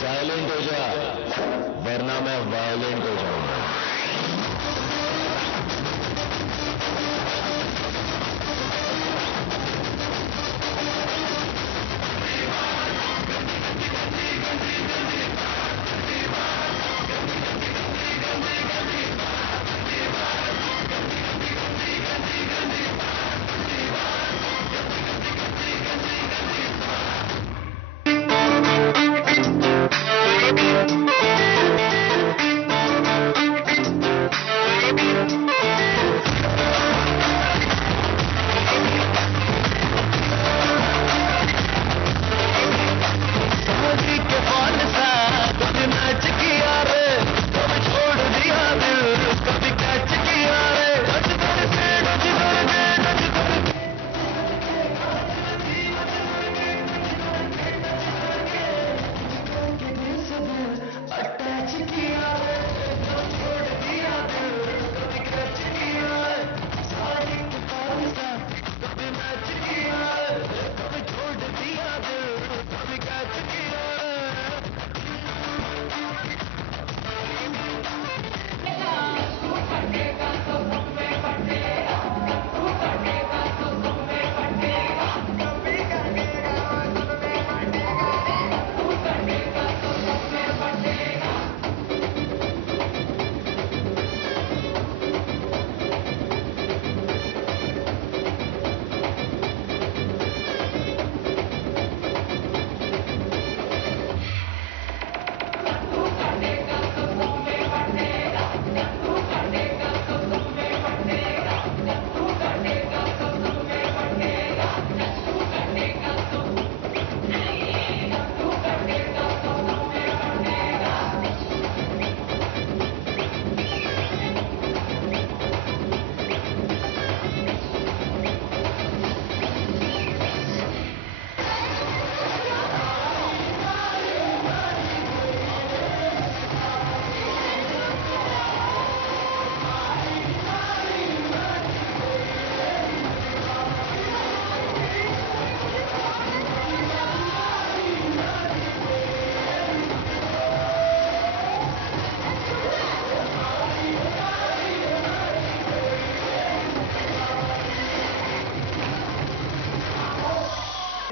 Silent हो जा, वरना मैं वायलेंट हो जाऊंगा।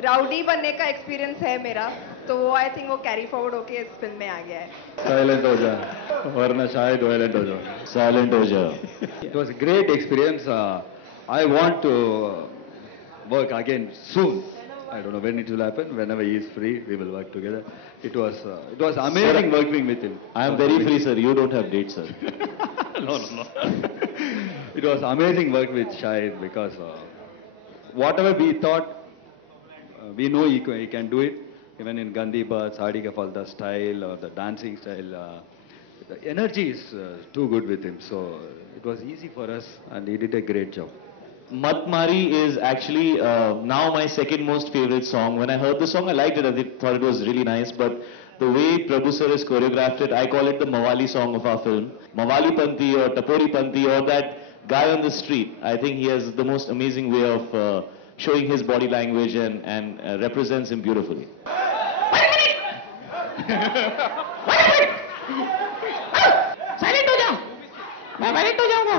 राउडी बनने का एक्सपीरियंस है मेरा, तो वो आई थिंक वो कैरी फॉरवर्ड होके इस फिल्म में आ गया है। साइलेंट हो जा, वरना शायद वायलेंट हो जाओ। साइलेंट हो जा। It was a great experience. I want to work again soon. I don't know when it will happen. Whenever he is free, we will work together. It was amazing working with him. I am very free, sir. You don't have dates, sir. No. It was amazing work with Shahid because whatever we thought, we know he can do it. Even in Gandhi Bath, Sadi Ka Falda style or the dancing style, the energy is too good with him. So it was easy for us and he did a great job. Mat Mari is actually now my second most favorite song. When I heard the song, I liked it. I thought it was really nice. But the way Prabhu sir has choreographed it, I call it the Mawali song of our film. Mawali Panti or Tapori Panti or that guy on the street. I think he has the most amazing way of showing his body language and represents him beautifully. Silent हो जा, मैं violent हो जाऊंगा।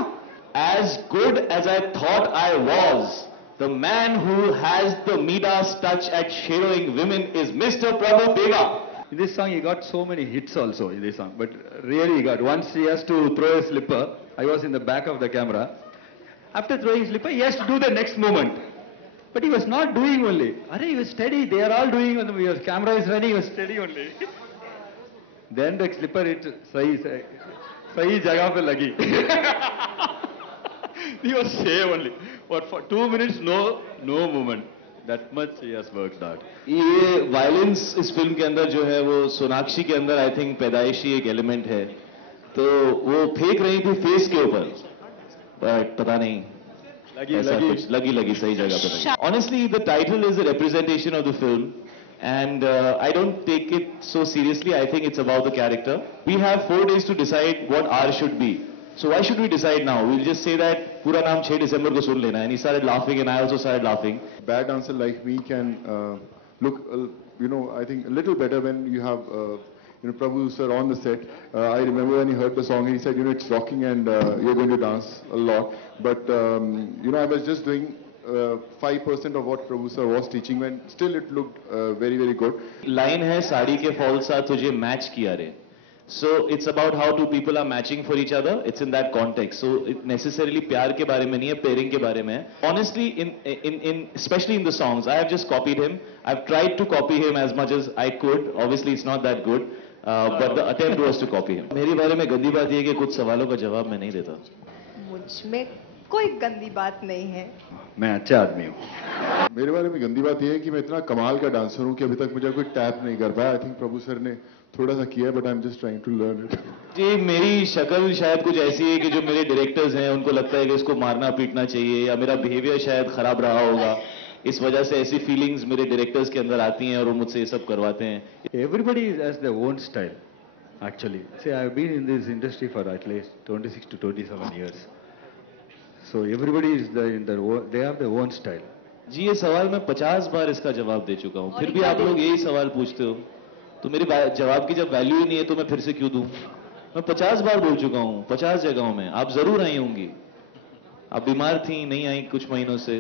As good as I thought I was, the man who has the Midas touch at shadowing women is Mr. Prabhu Deva. In this song, he got so many hits also in this song. But really, he got once he has to throw a slipper. I was in the back of the camera. After throwing slipper, he has to do the next movement. But he was not doing only. Arey, he was steady. They are all doing when the camera is running. He was steady only. Then the slipper hit sahi jagah pe lagi. He was safe only. But for 2 minutes, no movement. That much he has worked hard. ये violence इस film के अंदर जो है वो सोनाक्षी के अंदर I think पैदाइशी एक एलिमेंट है, तो वो फेंक रही थी फेस के ऊपर, बट पता नहीं लगी सही जगह पे लगी. Honestly, the title is a representation of the film, and I don't take it so seriously. I think it's about the character. We have 4 days to decide what R should be. So why should we decide now? We'll just say that पूरा नाम 6 December को सुन लेना. And he started laughing, and I also started laughing. Bad dancer like me can look, I think a little better when you have Prabhu sir on the set. I remember when he heard the song, he said, it's rocking and you're going to dance a lot. But, I was just doing 5% of what Prabhu sir was teaching, and still it looked very, very good. Line है साड़ी के fall सा तुझे match किया रे. So it's about how two people are matching for each other. It's in that context. So it necessarily प्यार के बारे में नहीं है, pairing के बारे में है. Honestly, especially in the songs, I have just copied him. I've tried to copy him as much as I could. Obviously, it's not that good, but the attempt was to copy him. मेरे बारे में गंदी बात ये है कि कुछ सवालों का जवाब मैं नहीं देता. मुझ में कोई गंदी बात नहीं है. मैं अच्छा आदमी हूँ. मेरे बारे में गंदी बात यह है कि मैं इतना कमाल का डांसर हूँ कि अभी तक मुझे कोई टैप नहीं कर पाया. आई थिंक प्रभु सर ने थोड़ा सा किया, but I am just trying to learn it. जी, मेरी शक्ल शायद कुछ ऐसी है कि जो मेरे डायरेक्टर्स हैं उनको लगता है कि इसको मारना पीटना चाहिए, या मेरा बिहेवियर शायद खराब रहा होगा, इस वजह से ऐसी फीलिंग्स मेरे डायरेक्टर्स के अंदर आती हैं और वो मुझसे ये सब करवाते हैं. Everybody has their own style, actually. See, I have been in this industry for at least 26 to 27 years. So everybody is they have their own style. जी, ये सवाल मैं 50 बार इसका जवाब दे चुका हूँ, फिर भी आप लोग यही सवाल पूछते हो. तो मेरे जवाब की जब वैल्यू ही नहीं है तो मैं फिर से क्यों दूं? मैं 50 बार बोल चुका हूँ, 50 जगहों में. आप जरूर आई होंगी. आप बीमार थी, नहीं आई कुछ महीनों से.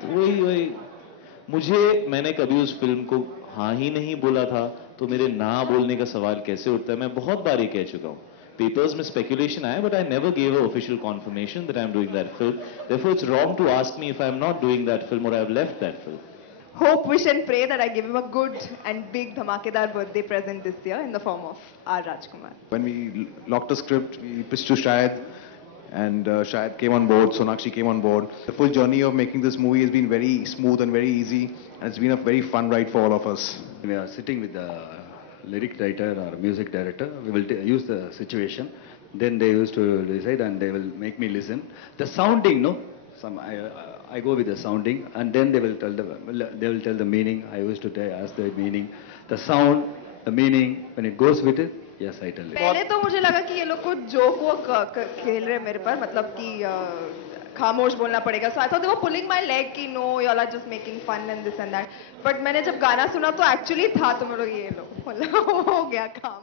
तो वही मैंने कभी उस फिल्म को हाँ ही नहीं बोला था, तो मेरे ना बोलने का सवाल कैसे उठता है? मैं बहुत बार ये कह चुका हूँ. पेपर्स में स्पेकुलेशन आया, but I never gave a official confirmation that I am doing that film. Therefore it's wrong to ask me if I am not doing that film और I have left that film. Hope, wish and pray that I give him a good and big dhamakedar birthday present this year in the form of R. Rajkumar. When we locked the script, we pitched to Shahid, and Shahid came on board, Sonakshi came on board. The full journey of making this movie has been very smooth and very easy, and it's been a very fun ride for all of us. We are sitting with the lyric writer or music director. We will use the situation. Then they used to decide and they will make me listen. The sounding, no? I go with the sounding, and then they will tell the meaning. I used to ask the meaning, the sound, the meaning. When it goes with it, yes, I tell it. पहले तो मुझे लगा कि ये लोग कुछ joke वो खेल रहे हैं मेरे पर, मतलब कि खामोश बोलना पड़ेगा. So I thought they were pulling my leg कि no, you all are just making fun and this and that. But मैंने जब गाना सुना तो actually था, तो मेरे ये लो मतलब हो गया काम.